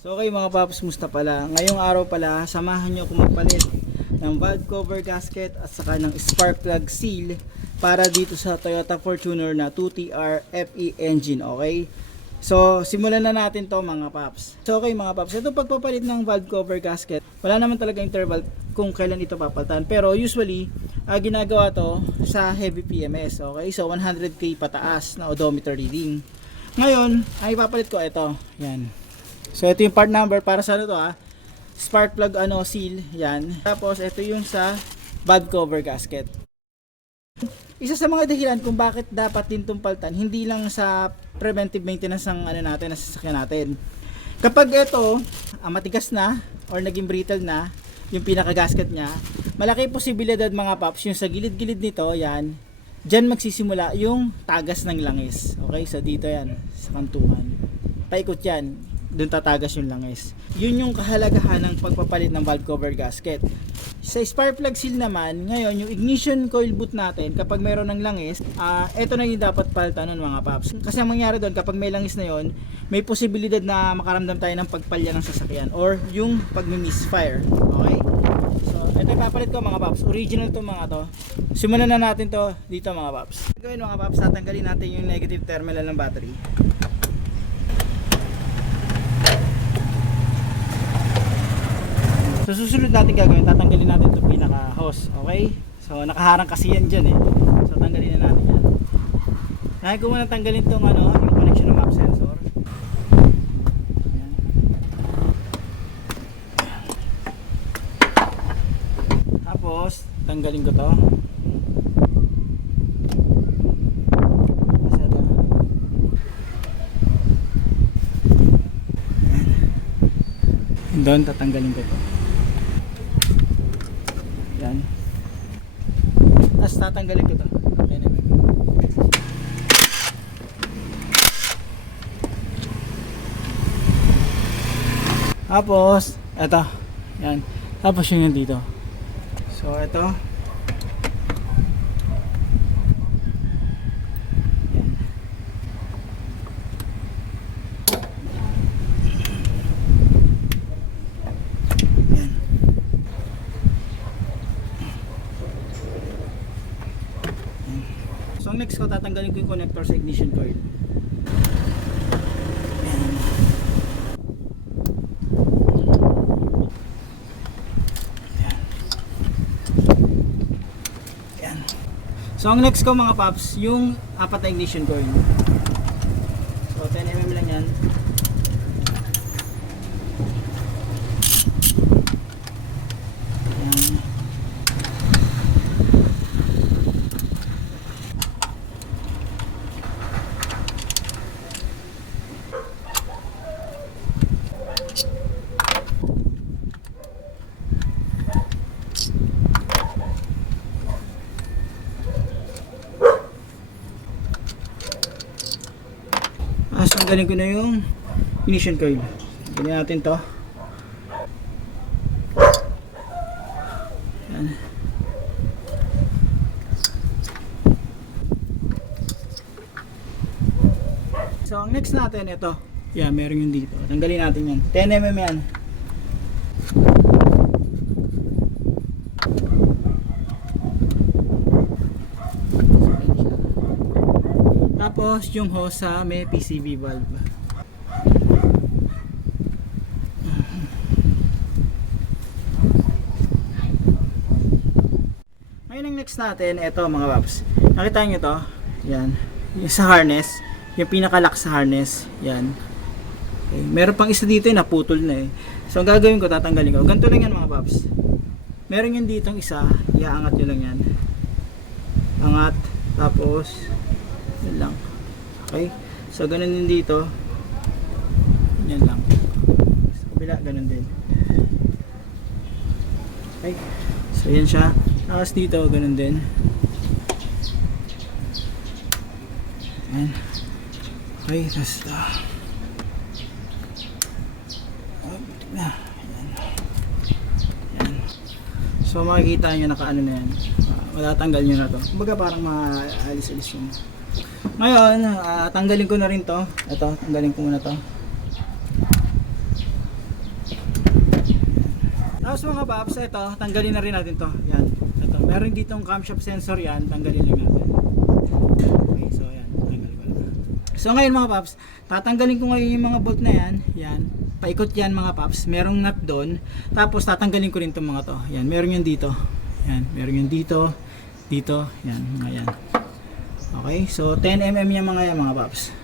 So okay mga paps, musta pala? Ngayong araw pala, samahan nyo ako magpalit ng valve cover gasket at saka ng spark plug seal para dito sa Toyota Fortuner na 2TR FE engine, okay? So simulan na natin to mga paps. So okay mga paps, ito pagpapalit ng valve cover gasket, wala naman talaga interval kung kailan ito papalitan. Pero usually, ginagawa to sa heavy PMS, okay? So 100k pataas na odometer reading. Ngayon, ay ipapalit ko ito, yan. So ito yung part number para sa ano to spark plug seal, yan. Tapos ito yung sa valve cover gasket. Isa sa mga dahilan kung bakit dapat din itong palitan, hindi lang sa preventive maintenance ng ano natin, ng sasakyan natin. Kapag ito matigas na or naging brittle na yung pinaka gasket niya, malaki posibilidad mga paps yung sa gilid-gilid nito, yan. Diyan magsisimula yung tagas ng langis. Okay, so dito yan sa kantuhan. Paikot yan, doon tatagas yung langis. Yun yung kahalagahan ng pagpapalit ng valve cover gasket. Sa spark plug seal naman, ngayon yung ignition coil boot natin, kapag mayroon ng langis, ito na yung dapat palitan nun mga paps. Kasi ang mangyari doon, kapag may langis na yon, may posibilidad na makaramdam tayo ng pagpalya ng sasakyan or yung pag-misfire. Okay? So ito ipapalit ko mga paps, original to mga to. Simulan na natin to dito mga paps. Gawin mga paps, tatanggalin natin yung negative terminal ng battery. So susunod natin gagawin, tatanggalin natin itong pinaka hose, okay? So nakaharang kasi yan dyan so tanggalin na natin yan. Nahal ko muna tanggalin itong yung connection ng map sensor. Ayan. Tapos tanggalin ko to. Doon tatanggalin ko to. Yan. Tapos tatanggalin ko to. Tapos eto. Yan. Tapos yun dito. So eto. So ang next ko, tatanggalin ko yung connector sa ignition coil. Ayan. So ang next ko mga paps, yung apat na ignition coil. So 10mm lang yan. Tanggalin ko na yung ignition coil. Ganyan natin to. Yan. So ang next natin ito. Yeah, meron yung dito. Tanggalin natin yan. 10mm yan. Tapos yung hose sa may PCV valve. Ngayon ang next natin, ito mga paps. Nakita nyo to? Yan. Yung sa harness. Yung pinaka-lock sa harness. Yan. Okay. Meron pang isa dito na naputol na So ang gagawin ko, tatanggalin ko. Ganito lang yan mga paps. Meron yung ditong isa. Iaangat nyo lang yan. Angat. Tapos yan lang. Okay? So ganun din dito. Yan lang. Sa kabila, ganun din. Okay? So yan siya. Tapos dito, ganun din. Yan. Okay, tapos ito. Yan. Yan. So makikita nyo nakaano na yan. Matatanggal nyo na to. Kumbaga parang maalis-alis yun. Ngayon, tanggalin ko na rin to. Ito, tanggalin ko muna to. Tapos mga paps, ito, tanggalin na rin natin to. Yan. Ito, meron ditong camshaft sensor yan, tanggalin lang natin. Okay, so yan, tanggal ko na. So ngayon mga paps, tatanggalin ko ngayon yung mga bolt na yan. Yan. Paikot yan mga paps. Merong nut doon. Tapos tatanggalin ko rin itong mga to. Yan, meron yan dito. Yan, meron yan dito. Dito, yan, mga yan. Okay, so 10mm yung mga yan mga paps.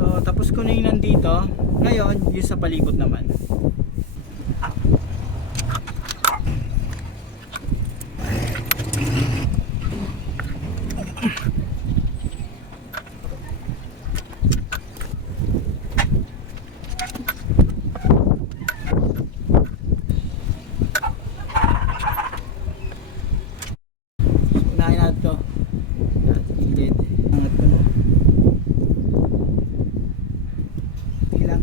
So tapos ko na yung nandito. Ngayon, yung sa palibot naman. Unahin natin to. Gilid. Angat ko na. Okay lang.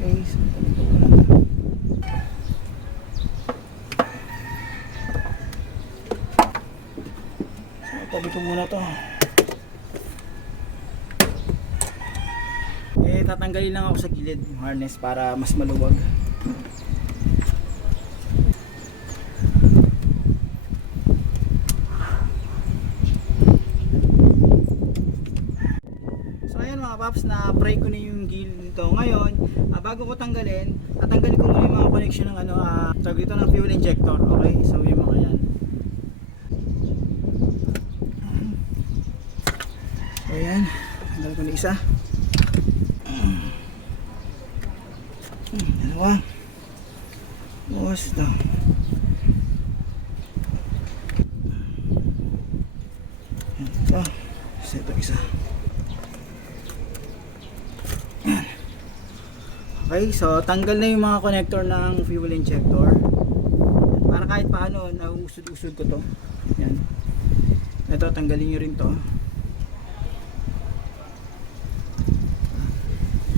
Okay, so tabi ko muna to. Tatanggalin lang ako sa gilid yung harness para mas maluwag. So ayan mga paps, na-break ko na yung gilid nito. Ngayon, bago ko tanggalin, tatanggalin ko muna yung mga connection ng tawag dito ng fuel injector. Okay, so yung mga yan. So ayan, tanggal ko na isa. Dalawa. Bukas ito. Ito. Ito isa. Yan. Okay, so tanggal na yung mga connector ng fuel injector. Para kahit paano, nauusod-usod ko to. Yan. Ito, tanggalin nyo rin to.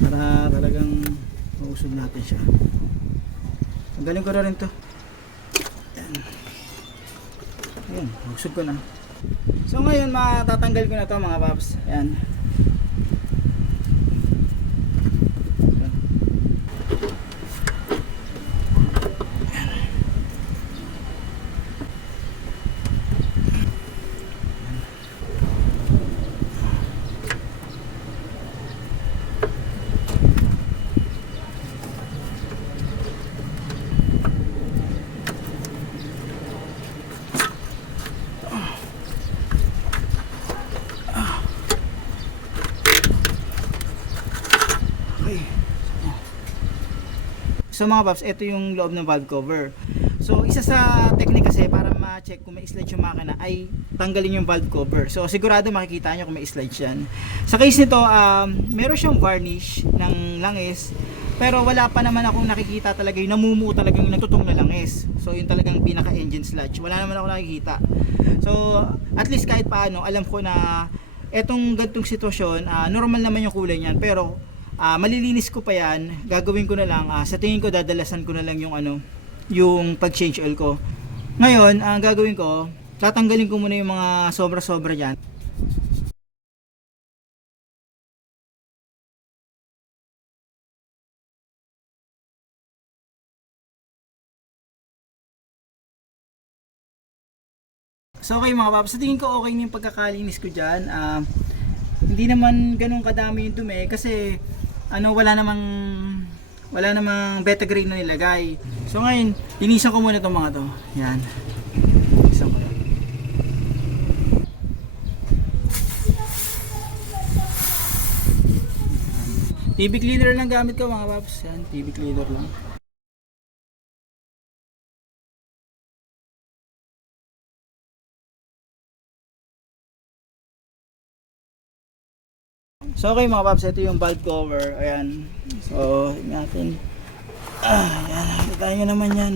Para talagang mausog natin siya. Tanggalin ko na rin to. Yan. Ayan, mausog ko na. So ngayon matatanggal ko na to mga paps. Ayan. So mga paps, ito yung loob ng valve cover. So isa sa technique kasi para ma-check kung may slide yung makina ay tanggalin yung valve cover. So sigurado makikita nyo kung may slide yan. Sa case nito, meron siyang varnish ng langis, pero wala pa naman akong nakikita talaga yung namumuo talaga yung natutong na langis. So yun talagang pinaka engine sludge. Wala naman ako nakikita. So at least kahit paano alam ko na etong gantong sitwasyon, normal naman yung kulay niyan, pero malilinis ko pa yan. Gagawin ko na lang, sa tingin ko dadalasan ko na lang yung yung pag change oil ko. Ngayon ang gagawin ko, tatanggalin ko muna yung mga sobra-sobra dyan. So okay mga paps, sa tingin ko okay na yung pagkakalinis ko dyan. Hindi naman ganun kadami yung dumi kasi wala namang beta grade na nilagay. So ngayon, linisan ko muna itong mga to. Yan. Linisan ko. TV cleaner lang gamit ko mga paps. Yan, TV cleaner lang. So okay mga paps, ito yung valve cover. Ayan. So tingnan natin. Ayan, kita nyo naman yan.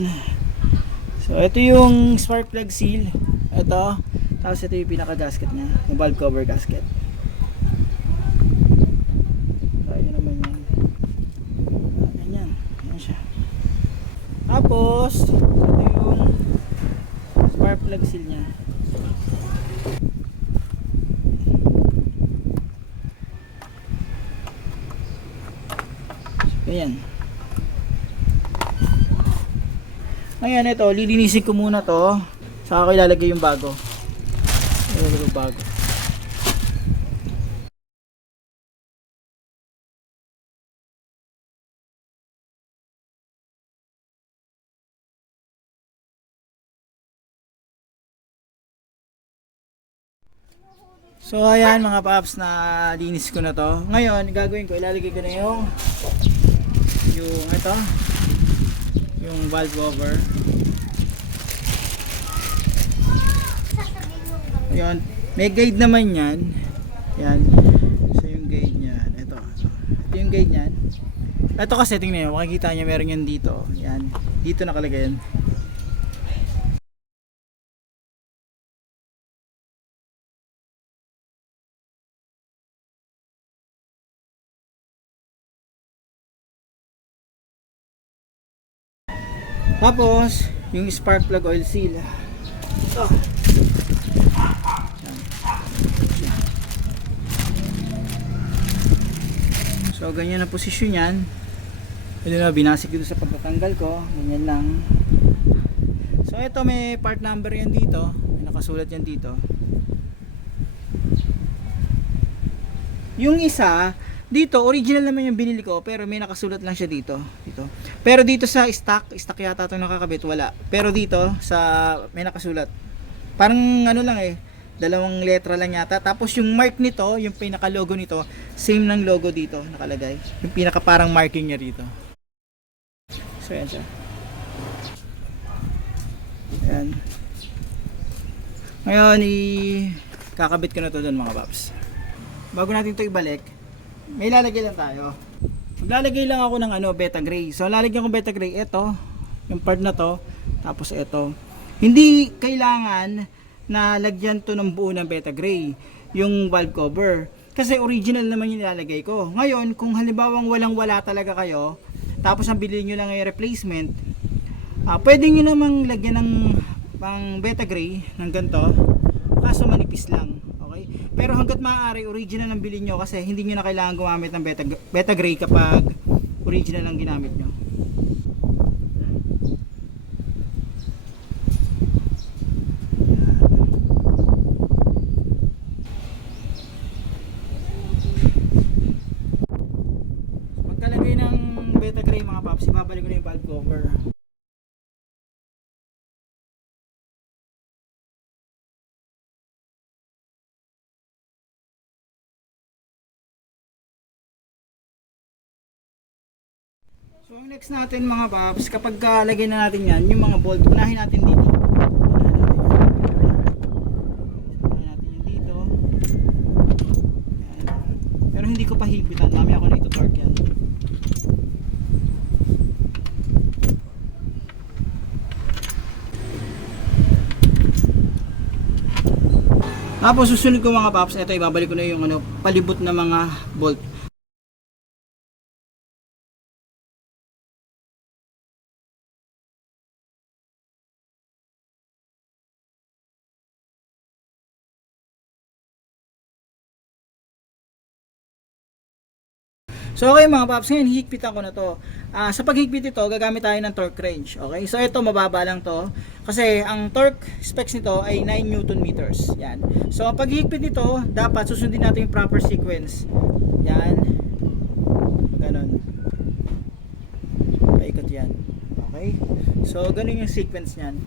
So ito yung spark plug seal. Ito. Tapos ito yung pinaka gasket nya, yung valve cover gasket. Ayan naman yan. Ayan. Ayan siya. Tapos ito yung spark plug seal nya. Ayan. Ngayon ito, lilinisin ko muna to. Saka ko ilalagay yung bago. Ilalagay yung bago. So ayan mga paps, na linis ko na to. Ngayon, gagawin ko, ilalagay ko na yung ito, yung valve cover. Ayun, may guide naman yan. Yan. So yung guide niyan, ito yung guide niyan. Ito kasi tingnan niyo, makikita niyo meron yan dito. Yan. Dito nakalagay yan. Tapos, yung spark plug oil seal. Ito. So, ganyan ang posisyon yan. Ito na, binasik dito sa pagtatanggal ko. Ganyan lang. So, ito may part number yan dito. May nakasulat yan dito. Yung isa, dito, original naman yung binili ko, pero may nakasulat lang siya dito. Pero dito sa stock yata itong nakakabit, wala. Pero dito, may nakasulat. Parang ano lang dalawang letra lang yata. Tapos yung mark nito, yung pinaka logo nito, same ng logo dito nakalagay. Yung pinaka parang marking niya dito. So yan siya. Ayan. Ngayon, kakabit ko na to doon mga paps. Bago natin ito ibalik, may lalagay lang tayo. Maglalagay lang ako ng beta gray. So lalagyan ko beta gray ito, yung part na to, tapos ito. Hindi kailangan na lagyan to ng buo ng beta gray, yung valve cover. Kasi original naman yung nilalagay ko. Ngayon, kung halimbawang walang-wala talaga kayo, tapos ang bilhin nyo lang ay replacement, pwede nyo namang lagyan ng pang beta gray ng ganito, kaso manipis lang. Pero hanggat maaari, original ang bilhin nyo kasi hindi nyo na kailangan gumamit ng beta gray kapag original ang ginamit nyo. Pagkalagay ng beta gray mga paps, ibabalik ko na yung valve cover. So yung next natin mga paps, kapag lagay na natin yan, yung mga bolt, unahin natin dito. Unahin natin yung dito. Ayan. Pero hindi ko pa higpitan, mamaya ako na ito torque yan. Tapos susunod ko mga paps, ito ibabalik ko na yung palibot na mga bolt. So okay mga paps, ngayon hihigpitan ko na to. Sa paghigpit ito, gagamit tayo ng torque wrench. Okay? So ito mababa lang to kasi ang torque specs nito ay 9 Newton meters. Yan. So ang paghigpit nito, dapat susundin natin yung proper sequence. Yan. Ganon. Paikot yan. Okay? So ganun yung sequence niyan.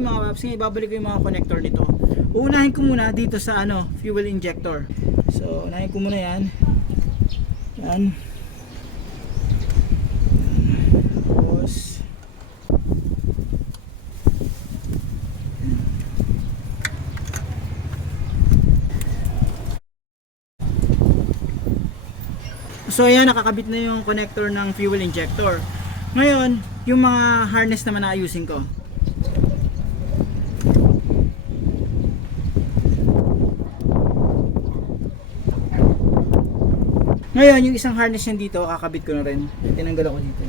okay mga paps, ngayon ibabalik ko yung mga connector nito. Uunahin ko muna dito sa fuel injector. So unahin ko muna yan. Yan. Tapos so ayan, nakakabit na yung connector ng fuel injector. Ngayon, yung mga harness naman na ayusin ko. Ngayon, yung isang harness yan dito, kakabit ko na rin. Tinanggal ako dito.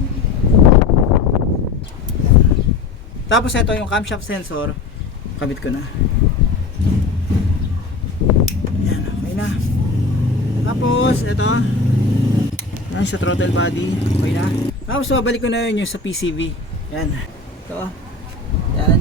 Tapos ito, yung camshaft sensor, kabit ko na. Ayan, okay na. Tapos, ito, yan sa throttle body, okay na. Tapos, babalik ko na yun yung sa PCV. Yan. Ito. Yan.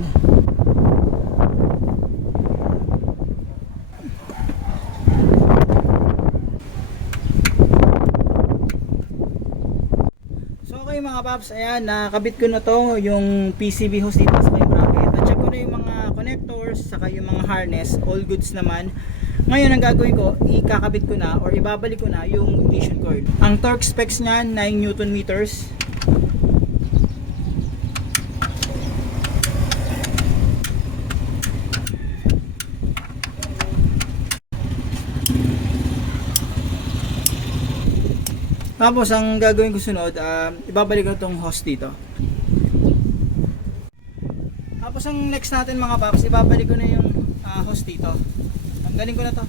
So, okay mga paps, ayan, nakabit ko na to yung PCV hose dito sa yung bracket. At check ko na yung mga connectors, saka yung mga harness, all goods naman. Ngayon ang gagawin ko, ikakabit ko na or ibabalik ko na yung ignition cord. Ang torque specs niyan 9 Newton meters. Tapos ang gagawin ko sunod, ibabalik ko tong hose dito. Tapos ang next natin mga paps, ibabalik ko na yung hose dito. Tanggalin ko na to.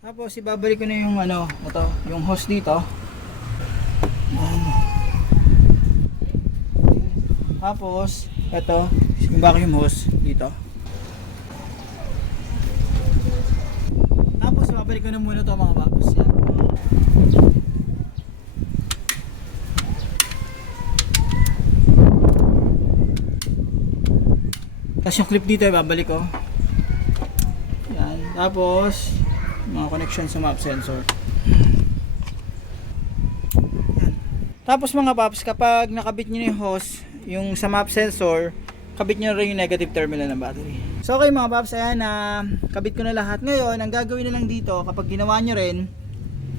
Tapos ibabalik ko na yung ito, yung hose dito. Ayan. Tapos ito, yung vacuum hose dito. Tapos ibabalik ko na muna to mga paps. Yan. Tapos yung clip dito ibabalik ko. Yan. Tapos mga connection sa map sensor. Yan. Tapos mga paps, kapag nakabit nyo yung hose, yung sa map sensor, kabit nyo rin yung negative terminal ng battery. So okay mga paps, ayan na kabit ko na lahat. Ngayon, ang gagawin na lang dito, kapag ginawa nyo rin,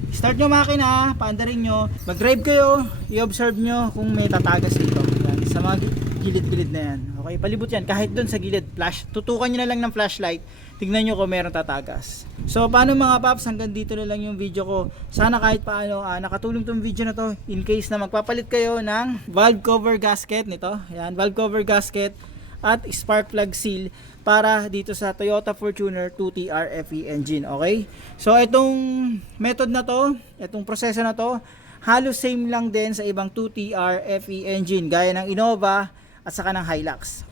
start nyo makina, paandarin nyo, mag-drive kayo, i-observe nyo kung may tatagas dito. Yan, sa mga gilid-gilid na yan. Okay, palibot yan, kahit dun sa gilid, flash, tutukan nyo na lang ng flashlight, tignan nyo kung meron tatagas. So paano mga paps, hanggang dito na lang yung video ko. Sana kahit paano nakatulong tong video na to in case na magpapalit kayo ng valve cover gasket nito. Yan, valve cover gasket at spark plug seal para dito sa Toyota Fortuner 2TR FE engine. Okay? So itong method na to, itong proseso na to, halos same lang din sa ibang 2TR FE engine gaya ng Innova at saka ng Hilux.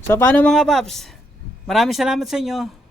So paano mga paps? Maraming salamat sa inyo.